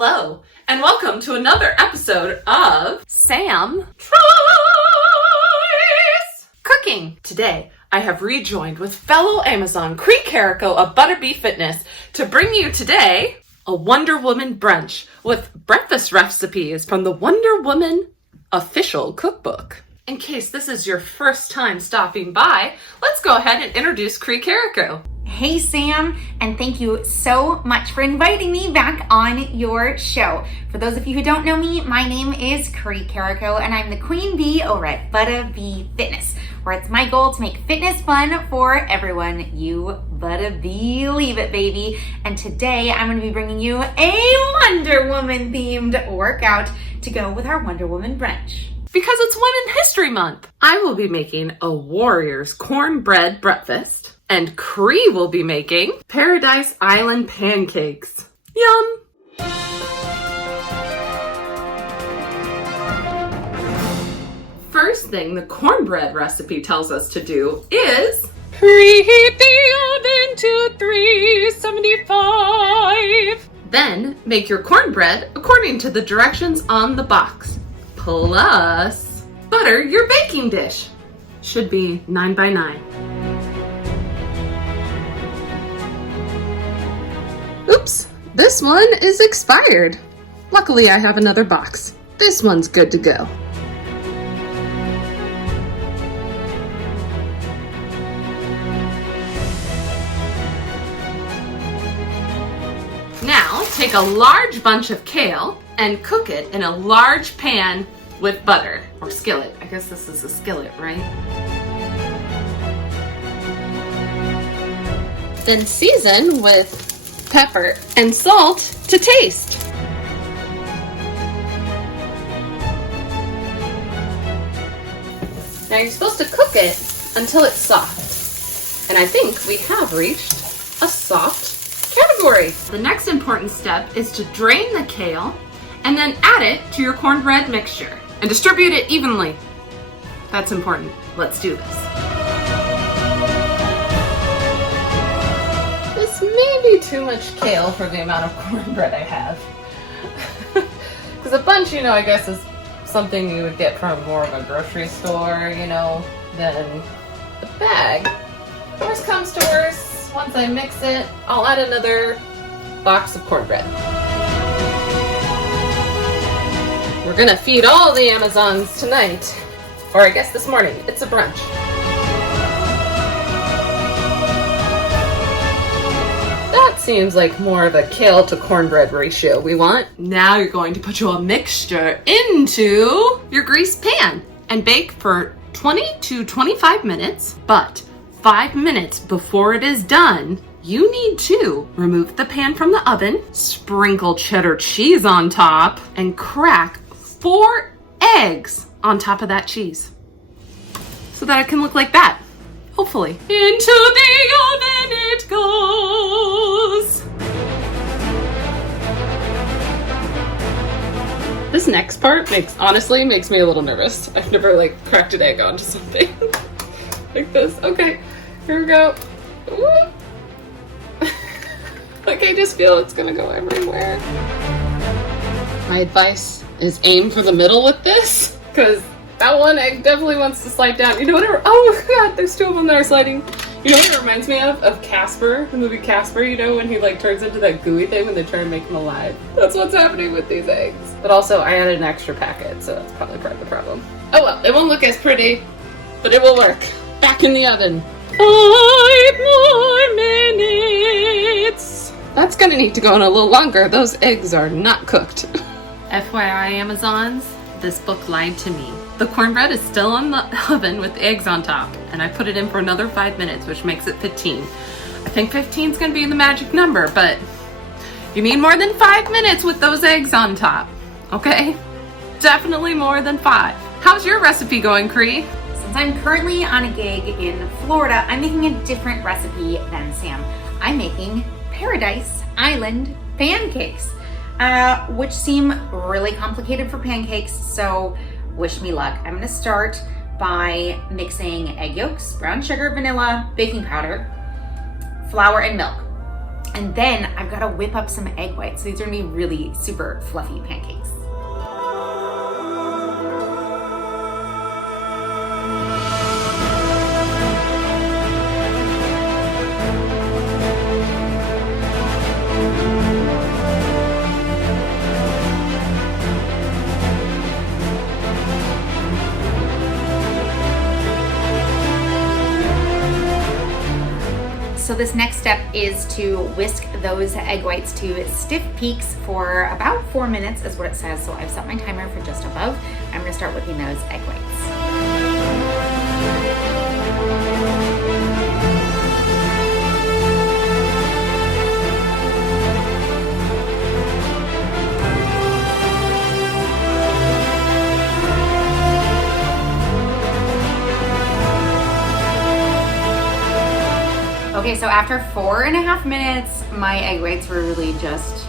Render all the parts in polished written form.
Hello, and welcome to another episode of Sam Tries Cooking. Today, I have rejoined with fellow Amazon Cree of Butterbee Fitness to bring you today a Wonder Woman brunch with breakfast recipes from the Wonder Woman Official Cookbook. In case this is your first time stopping by, let's go ahead and introduce Cree. Hey Sam, and thank you so much for inviting me back on your show. For those of you who don't know me, my name is Cree, and I'm the queen bee over at Butterbee Fitness, where it's my goal to make fitness fun for everyone. You better believe it, baby. And today I'm going to be bringing you a Wonder Woman themed workout to go with our Wonder Woman brunch. Because it's Women History Month, I will be making a warrior's cornbread breakfast. And Cree will be making Island Pancakes. Yum! First thing the cornbread recipe tells us to do is preheat the oven to 375. Then make your cornbread according to the directions on the box. Plus, butter your baking dish. Should be 9 by 9. Oops, this one is expired. Luckily, I have another box. This one's good to go. Now, take a large bunch of kale and cook it in a large pan with butter, or skillet. I guess this is a skillet, right? Then season with pepper and salt to taste. Now you're supposed to cook it until it's soft. And I think we have reached a soft category. The next important step is to drain the kale and then add it to your cornbread mixture and distribute it evenly. That's important. Let's do this. Maybe too much kale for the amount of cornbread I have. Because a bunch, I guess is something you would get from more of a grocery store, than the bag. Worst comes to worst, once I mix it, I'll add another box of cornbread. We're gonna feed all the Amazons tonight, or I guess this morning. It's a brunch. That seems like more of a kale to cornbread ratio we want. Now you're going to put your mixture into your greased pan and bake for 20 to 25 minutes. But 5 minutes before it is done, you need to remove the pan from the oven, sprinkle cheddar cheese on top, and crack 4 eggs on top of that cheese so that it can look like that. Hopefully. Into the oven it goes. This next part honestly makes me a little nervous. I've never cracked an egg onto something like this. Okay, here we go. I just feel it's gonna go everywhere. My advice is aim for the middle with this, because that one egg definitely wants to slide down. Oh god, there's 2 of them that are sliding. You know what it reminds me of? Of Casper, the movie Casper, when he turns into that gooey thing when they try and make him alive. That's what's happening with these eggs. But also, I added an extra packet, so that's probably part of the problem. Oh well, it won't look as pretty, but it will work. Back in the oven. 5 more minutes. That's gonna need to go on a little longer. Those eggs are not cooked. FYI, Amazons, this book lied to me. The cornbread is still in the oven with the eggs on top, and I put it in for another 5 minutes, which makes it 15. I think 15 is going to be the magic number, but you need more than 5 minutes with those eggs on top, okay? Definitely more than 5. How's your recipe going, Cree? Since I'm currently on a gig in Florida, I'm making a different recipe than Sam. I'm making Island Pancakes, which seem really complicated for pancakes, so wish me luck. I'm gonna start by mixing egg yolks, brown sugar, vanilla, baking powder, flour, and milk. And then I've got to whip up some egg whites. So these are gonna be really super fluffy pancakes. So this next step is to whisk those egg whites to stiff peaks for about 4 minutes is what it says. So I've set my timer for just above. I'm gonna start whipping those egg whites. Okay, so after 4.5 minutes, my egg whites were really just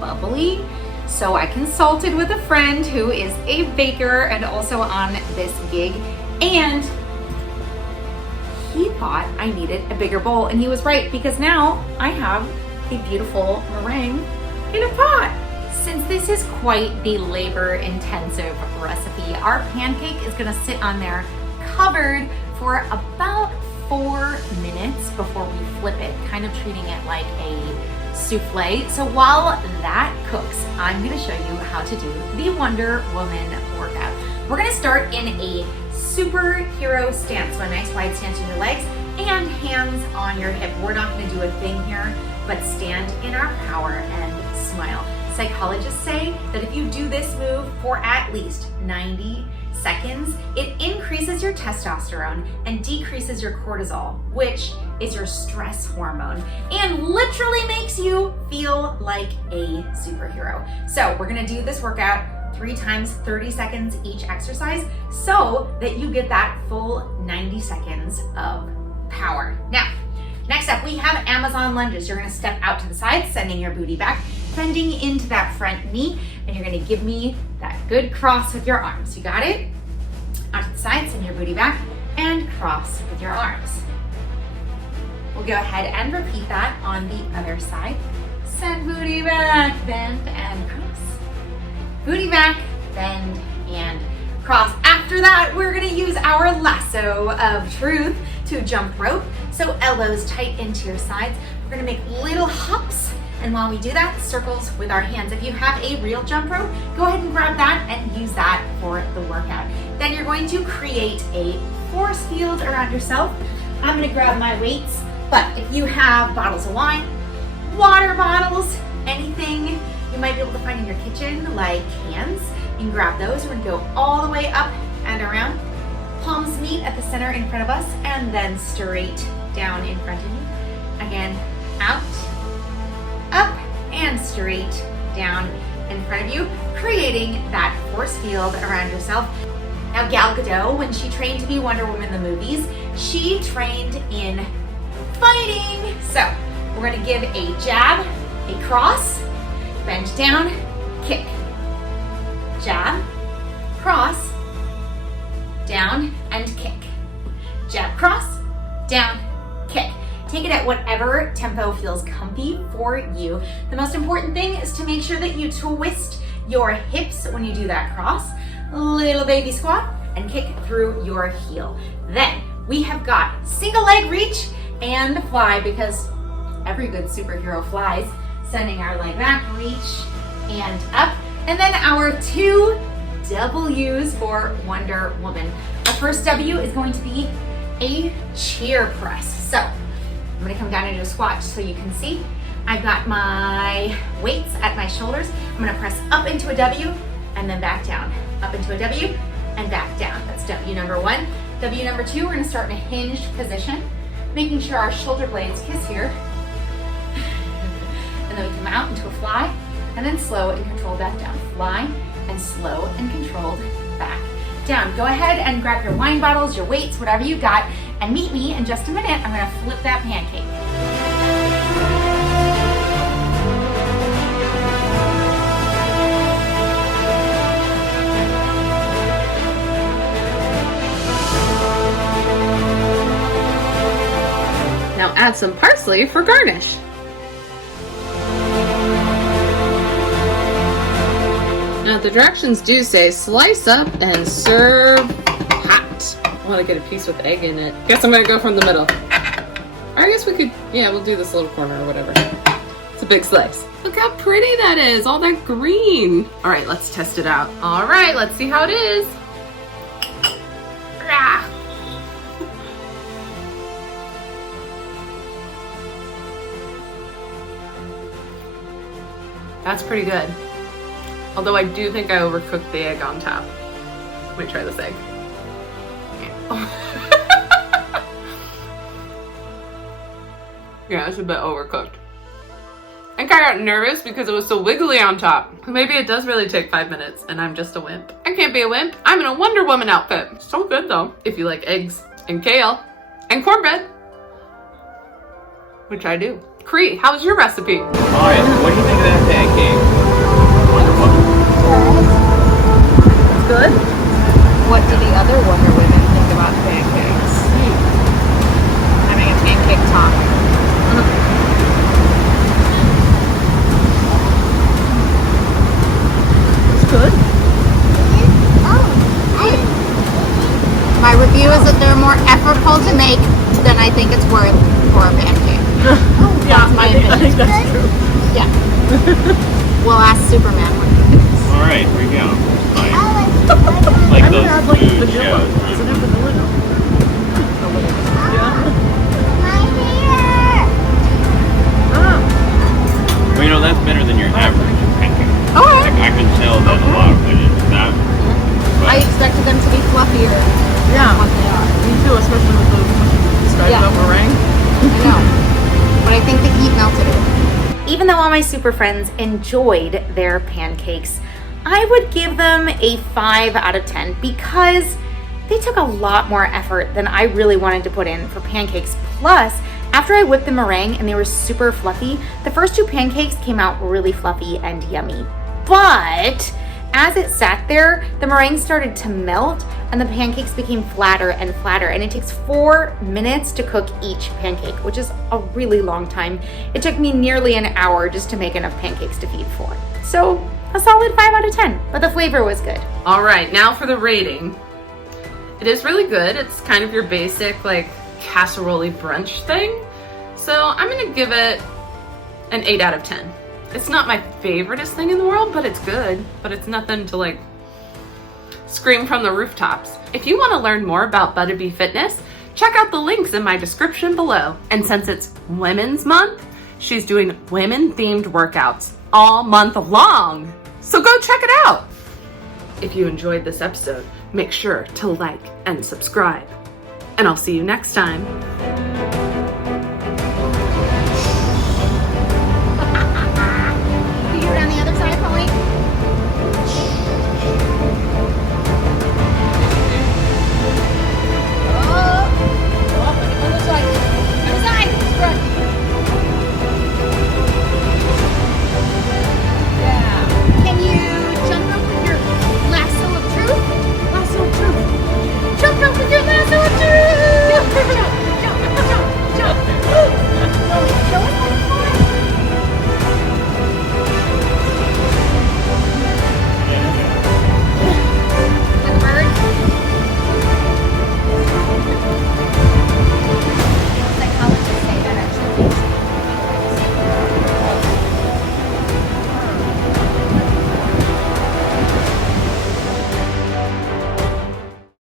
bubbly. So I consulted with a friend who is a baker and also on this gig, and he thought I needed a bigger bowl, and he was right, because now I have a beautiful meringue in a pot. Since this is quite the labor-intensive recipe, our pancake is gonna sit on there covered for about 4 minutes before we flip it, kind of treating it like a souffle. So while that cooks, I'm gonna show you how to do the Wonder Woman workout. We're gonna start in a superhero stance, so a nice wide stance on your legs and hands on your hip. We're not gonna do a thing here, but stand in our power and smile. Psychologists say that if you do this move for at least 90 seconds, it increases your testosterone and decreases your cortisol, which is your stress hormone, and literally makes you feel like a superhero. So we're gonna do this workout 3 times, 30 seconds each exercise, so that you get that full 90 seconds of power. Now, next up, we have Amazon lunges. You're gonna step out to the side, sending your booty back, bending into that front knee, and you're gonna give me that good cross with your arms. You got it? Out to the side, send your booty back, and cross with your arms. We'll go ahead and repeat that on the other side. Send booty back, bend, and cross. Booty back, bend, and cross. After that, we're gonna use our lasso of truth to jump rope. So elbows tight into your sides. We're gonna make little hops, and while we do that, circles with our hands. If you have a real jump rope, go ahead and grab that and use that for the workout. Then you're going to create a force field around yourself. I'm gonna grab my weights, but if you have bottles of wine, water bottles, anything you might be able to find in your kitchen, like cans, you can grab those. We're gonna go all the way up and around. Palms meet at the center in front of us, and then straight down in front of you. Again, out, up, and straight down in front of you, creating that force field around yourself. Now, Gal Gadot, when she trained to be Wonder Woman in the movies, she trained in fighting. So we're gonna give a jab, a cross, bend down, kick. Jab, cross, down, and kick. Jab, cross, down, kick. Take it at whatever tempo feels comfy for you. The most important thing is to make sure that you twist your hips when you do that cross. Little baby squat, and kick through your heel. Then we have got single leg reach and fly, because every good superhero flies. Sending our leg back, reach, and up. And then our 2 W's for Wonder Woman. Our first W is going to be a cheer press. So I'm gonna come down into a squat so you can see. I've got my weights at my shoulders. I'm gonna press up into a W and then back down. Up into a W and back down. That's W number 1. W number 2, we're gonna start in a hinged position, making sure our shoulder blades kiss here. And then we come out into a fly, and then slow and controlled back down. Fly and slow and controlled back down. Go ahead and grab your wine bottles, your weights, whatever you got, and meet me in just a minute. I'm gonna flip that pancake. Now add some parsley for garnish. the directions do say slice up and serve hot. I want to get a piece with egg in it. Guess I'm gonna go from the middle. Or I guess we could, yeah, we'll do this little corner or whatever. It's a big slice. Look how pretty that is, all that green. All right, let's test it out. All right, let's see how it is. Ah. That's pretty good. Although I do think I overcooked the egg on top. Let me try this egg. Yeah, it's a bit overcooked. I think I got nervous because it was so wiggly on top. Maybe it does really take 5 minutes and I'm just a wimp. I can't be a wimp. I'm in a Wonder Woman outfit. So good though. If you like eggs and kale and cornbread, which I do. Cree, how's your recipe? Alright, what do you think of that pancake? Wonder Woman. Good. What do the other Wonder Women think about pancakes? Having a pancake top. It's good. My review is that they're more effortful to make than I think it's worth for a pancake. Yeah, I think that's true. Yeah. We'll ask Superman what he thinks. Alright, here we go. Like I would those have like food vanilla. shows. Does it have vanilla? No. Yeah. Well, you know, that's better than your average pancake. Oh, I can tell that a lot when it's that. I expected them to be fluffier Yeah. than what they are. Me too, especially with the striped Yeah. up meringue. I know. But I think the heat melted it. Even though all my super friends enjoyed their pancakes, I would give them a 5 out of 10 because they took a lot more effort than I really wanted to put in for pancakes. Plus, after I whipped the meringue and they were super fluffy, the first 2 pancakes came out really fluffy and yummy. But as it sat there, the meringue started to melt and the pancakes became flatter and flatter, and it takes 4 minutes to cook each pancake, which is a really long time. It took me nearly an hour just to make enough pancakes to feed 4. So a solid 5 out of 10, but the flavor was good. All right, now for the rating. It is really good. It's kind of your basic like casserole brunch thing. So I'm gonna give it an 8 out of 10. It's not my favoriteest thing in the world, but it's good. But it's nothing to like scream from the rooftops. If you want to learn more about Butterbee Fitness, check out the links in my description below. And since it's Women's Month, she's doing women-themed workouts all month long. So go check it out. If you enjoyed this episode, make sure to like and subscribe. And I'll see you next time.